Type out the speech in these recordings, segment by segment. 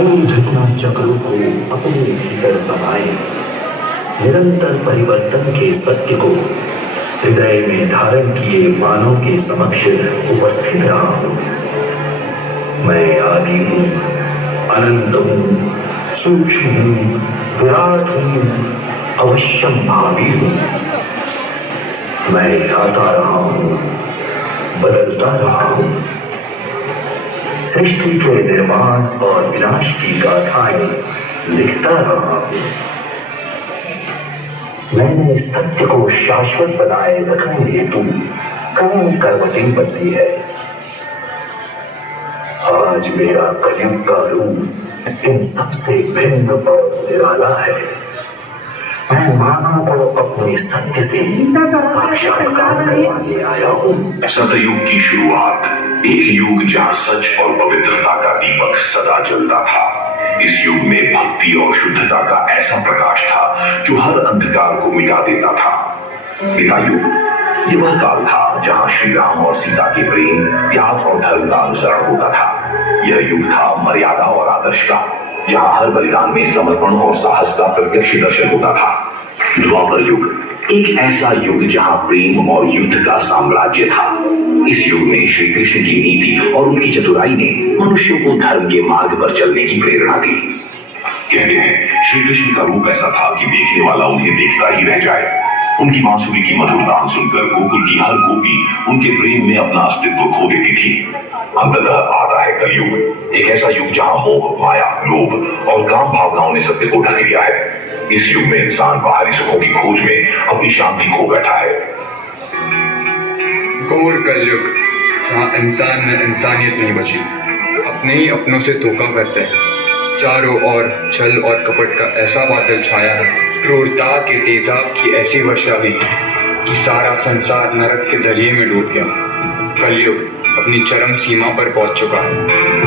कई घटना चक्रों को अपने भीतर समाये निरंतर परिवर्तन के सत्य को हृदय में धारण किए मानव के समक्ष उपस्थित रहा हूं। मैं आदि हूं, अनंत हूं, सूक्ष्म हूं, विराट हूं, अवश्यम भावी हूं। मैं आता रहा हूं, बदलता रहा हूं। सृष्टि के निर्माण और विनाश की गाथाएं लिखता रहा हूं। मैंने सत्य को शाश्वत बनाए रखने हेतु कई करवटें बदली है। आज मेरा कलयुग का रूप इन सबसे भिन्न और निराला है। मैं मानव को अपने सत्य से साक्षात्कार करवाने आया हूँ। सतयुग की शुरुआत, एक युग जहाँ सच और पवित्रता का दीपक सदा जलता था। इस युग में भक्ति और शुद्धता का ऐसा प्रकाश था जो हर अंधकार को मिटा देता था। त्रेता युग, ये वह काल था जहाँ श्री राम और सीता के प्रेम, त्याग और धर्म का अनुसरण होता था। यह युग था मर्यादा और आदर्श का, जहाँ हर बलिदान में समर्पण और साहस का प्रत्यक्ष दर्शन होता था। द्वापर युग, एक ऐसा युग जहाँ प्रेम और युद्ध का साम्राज्य था। इस युग में श्री कृष्ण की नीति और उनकी चतुराई ने मनुष्यों को धर्म के मार्ग पर चलने की प्रेरणा दी। कहते हैं श्री कृष्ण का रूप ऐसा था कि देखने वाला उन्हें देखता ही रह जाए। उनकी बांसुरी की मधुर तान सुनकर गोकुल की हर गोपी उनके प्रेम में अपना अस्तित्व खो देती थी। अंततः आता है कलयुग, एक ऐसा युग जहाँ मोह, माया, लोभ और काम भावनाओं ने सत्य को ढक लिया है। इस युग में इंसान बाहरी सुखों की खोज में अपनी शांति खो बैठा है। घोर कलयुग, जहाँ इंसान में इंसानियत नहीं बची, अपने ही अपनों से धोखा करते हैं। चारों ओर छल और कपट का ऐसा बादल छाया है, क्रूरता के तेजाब की ऐसी वर्षा हुई कि सारा संसार नरक के दरिये में डूब गया। कलयुग अपनी चरम सीमा पर पहुंच चुका है।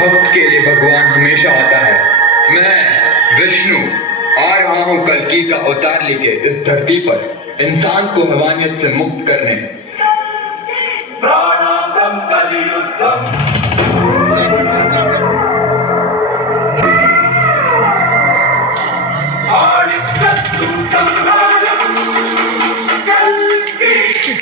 भक्त के लिए भगवान हमेशा आता है। मैं विष्णु आ रहा हूँ कल्कि का अवतार लेके इस धरती पर इंसान को हैवानियत से मुक्त करने। प्राणांतम कलियुद्धम आदित्यं संहारम कल्कि।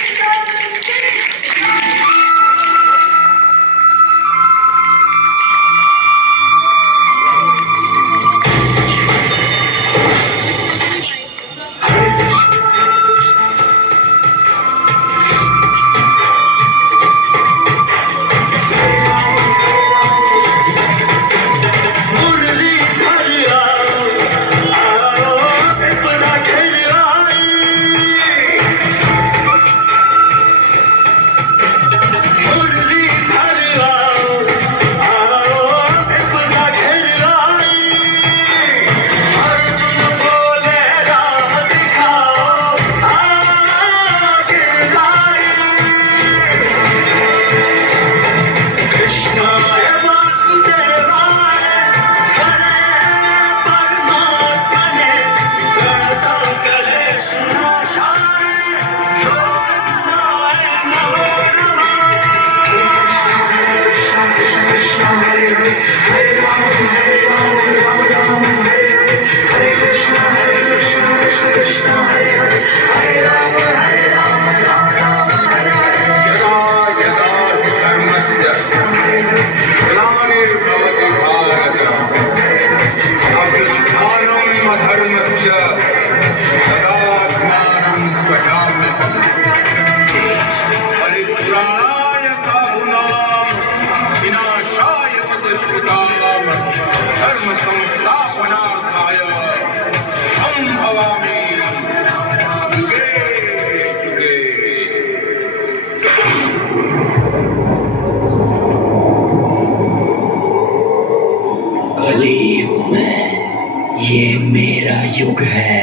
युग है,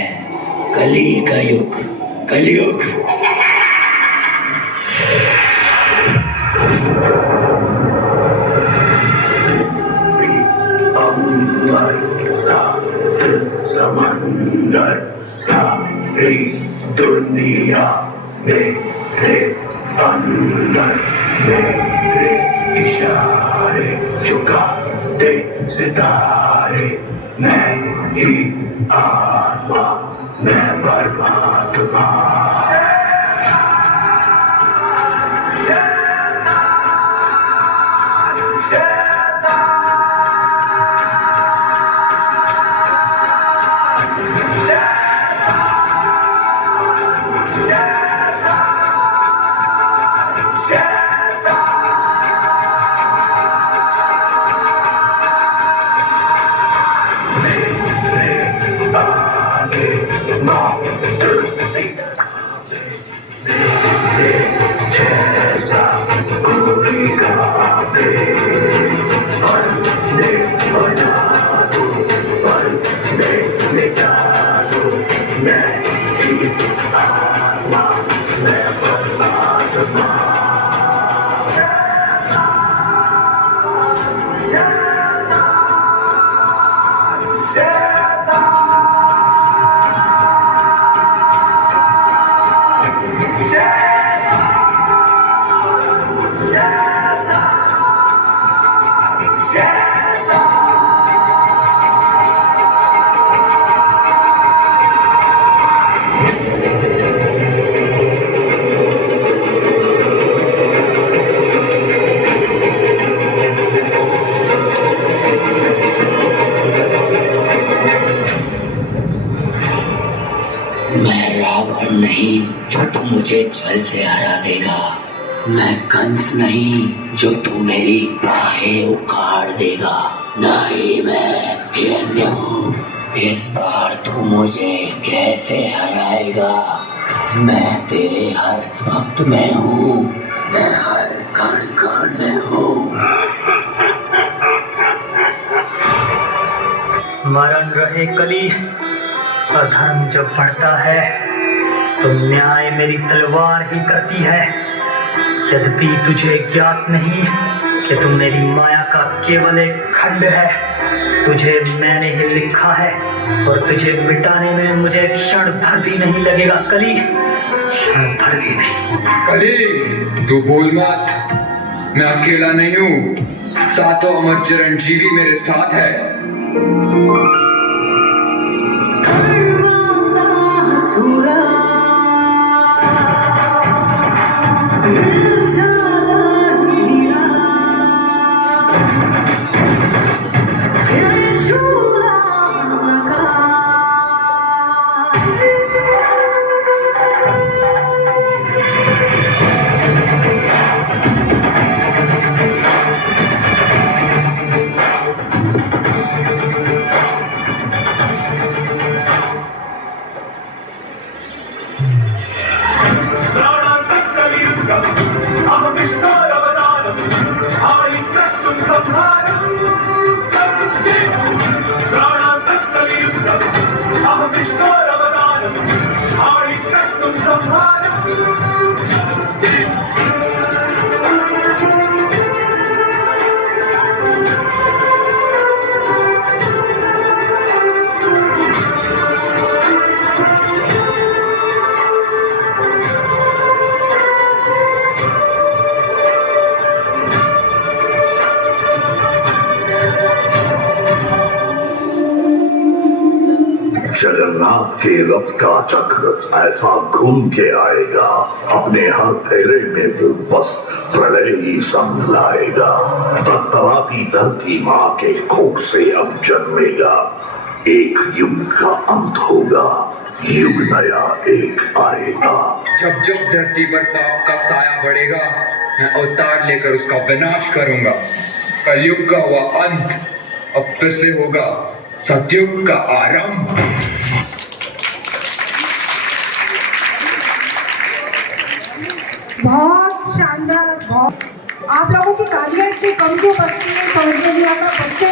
कली का युग, कलयुग। अंबर समंदर सारी दुनिया मेरे अंदर, मेरे इशारे झुकाते सितारे, मैं ही आत्मा, मैं परमात्मा। जैसा कोई गावे, पल में बना दो, पल में मिटा दो, मैं ही आत्मा, मैं परमात्मा। मैं रावण नहीं जो तू मुझे जल से हरा देगा, मैं कंस नहीं जो तू मेरी बाहें उखाड़ देगा, नहीं मैं हिरण्य हूँ, इस बार तू मुझे कैसे हराएगा। मैं तेरे हर भक्त में हूँ, मैं हर कण कण में हूँ। स्मरण रहे कली, अधर्म जब बढ़ता है तो न्याय मेरी तलवार ही करती है। यद्यपि तुझे ज्ञात नहीं कि तुम मेरी माया का केवल एक खंड है, तुझे मैंने ही लिखा है और तुझे मिटाने में मुझे क्षण भर भी नहीं लगेगा कली, क्षण भर भी नहीं। कली, तू भूल मत, मैं अकेला नहीं हूँ, सातों अमर चिरंजीवी मेरे साथ है। जगन्नाथ के रथ का चक्र ऐसा घूम के आएगा, अपने हर फेरे में वो बस प्रलय ही संभलाएगा। तड़तड़ाती धरती माँ के कोख से अब जन्मेगा, एक युग का अंत होगा, युग नया एक आएगा। जब जब धरती पर पाप का साया बढ़ेगा, मैं अवतार लेकर उसका विनाश करूंगा। कलयुग का वह अंत अब फिर से होगा, सतयुग का आरंभ। बहुत शानदार, बहुत। आप लोगों की तालियां इतनी कम क्यों बजती हैं समझ में नहीं आता। बच्चे